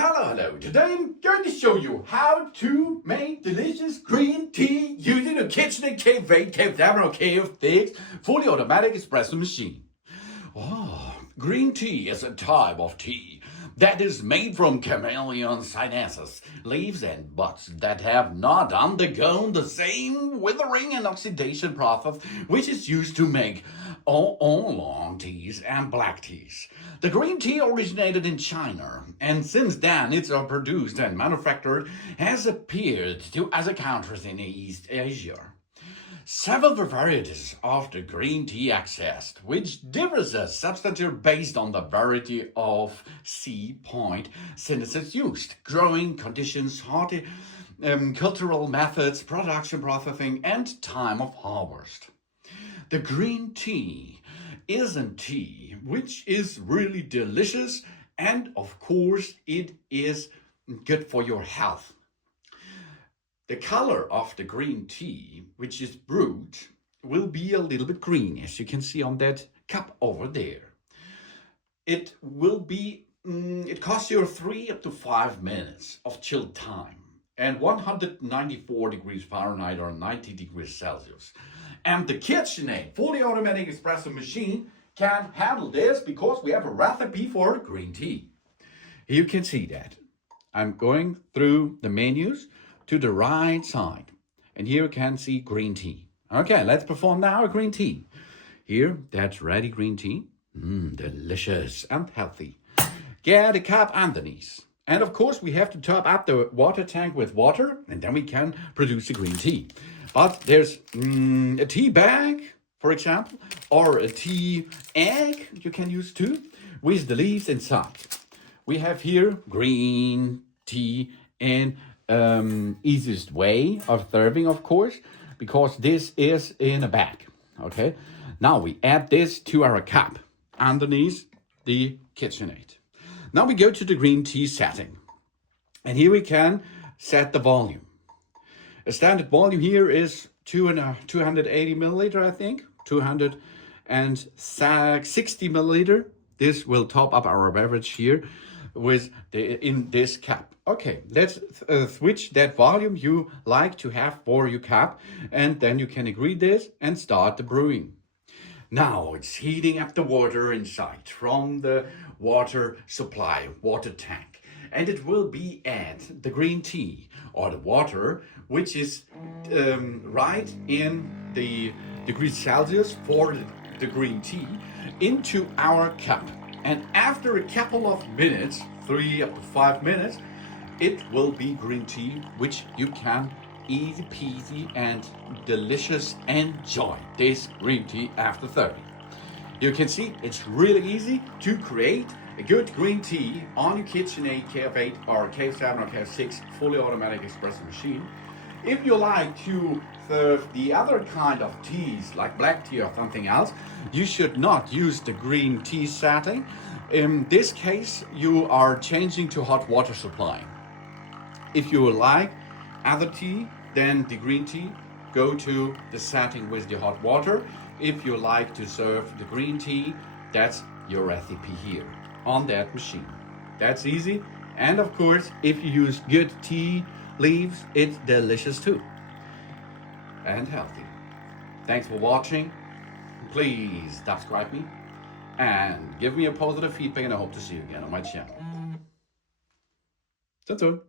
Hello. Today I'm going to show you how to make delicious green tea using a KitchenAid KF8, KF7 or KF6 fully automatic espresso machine. Green tea is a type of tea that is made from chameleon sinuses, leaves and buds that have not undergone the same withering and oxidation process which is used to make oolong teas and black teas. The green tea originated in China, and since then it's produced and manufactured has appeared to other countries in East Asia. Several varieties of the green tea exist, which differs as substantive based on the variety of seed point synthesis used, growing conditions, cultural methods, production processing, and time of harvest. The green tea is a tea which is really delicious, and of course it is good for your health. The color of the green tea, which is brewed, will be a little bit green, as you can see on that cup over there. It will be, it costs you 3 up to 5 minutes of chilled time and 194 degrees Fahrenheit or 90 degrees Celsius. And the KitchenAid fully automatic espresso machine can handle this because we have a recipe for green tea. You can see that. I'm going through the menus to the right side. And here you can see green tea. Okay, let's perform now a green tea. Here, that's ready green tea. Delicious and healthy. Get a cup underneath. And of course, we have to top up the water tank with water, and then we can produce a green tea. But there's a tea bag, for example, or a tea egg you can use too, with the leaves inside. We have here green tea and easiest way of serving, of course, because this is in a bag. Okay, now we add this to our cup underneath the KitchenAid. Now we go to the green tea setting, and here we can set the volume. A standard volume here is 280 milliliter, I think, 260 milliliter. This will top up our beverage here with in this cup. Okay, let's switch that volume you like to have for your cup, and then you can agree this and start the brewing. Now it's heating up the water inside from the water supply, water tank, and it will be add the green tea or the water, which is right in the degrees Celsius for the green tea, into our cup. And after a couple of minutes, 3 up to 5 minutes, it will be green tea, which you can easy peasy and delicious enjoy this green tea after 30. You can see it's really easy to create a good green tea on your KitchenAid KF8 or KF7 or KF6 fully automatic espresso machine. If you like to serve the other kind of teas like black tea or something else, you should not use the green tea setting. In this case, you are changing to hot water supply. If you like other tea than the green tea, go to the setting with the hot water. If you like to serve the green tea, that's your recipe here on that machine. That's easy. And of course, if you use good tea leaves, it's delicious too. And healthy. Thanks for watching. Please subscribe me and give me a positive feedback, and I hope to see you again on my channel. That's all.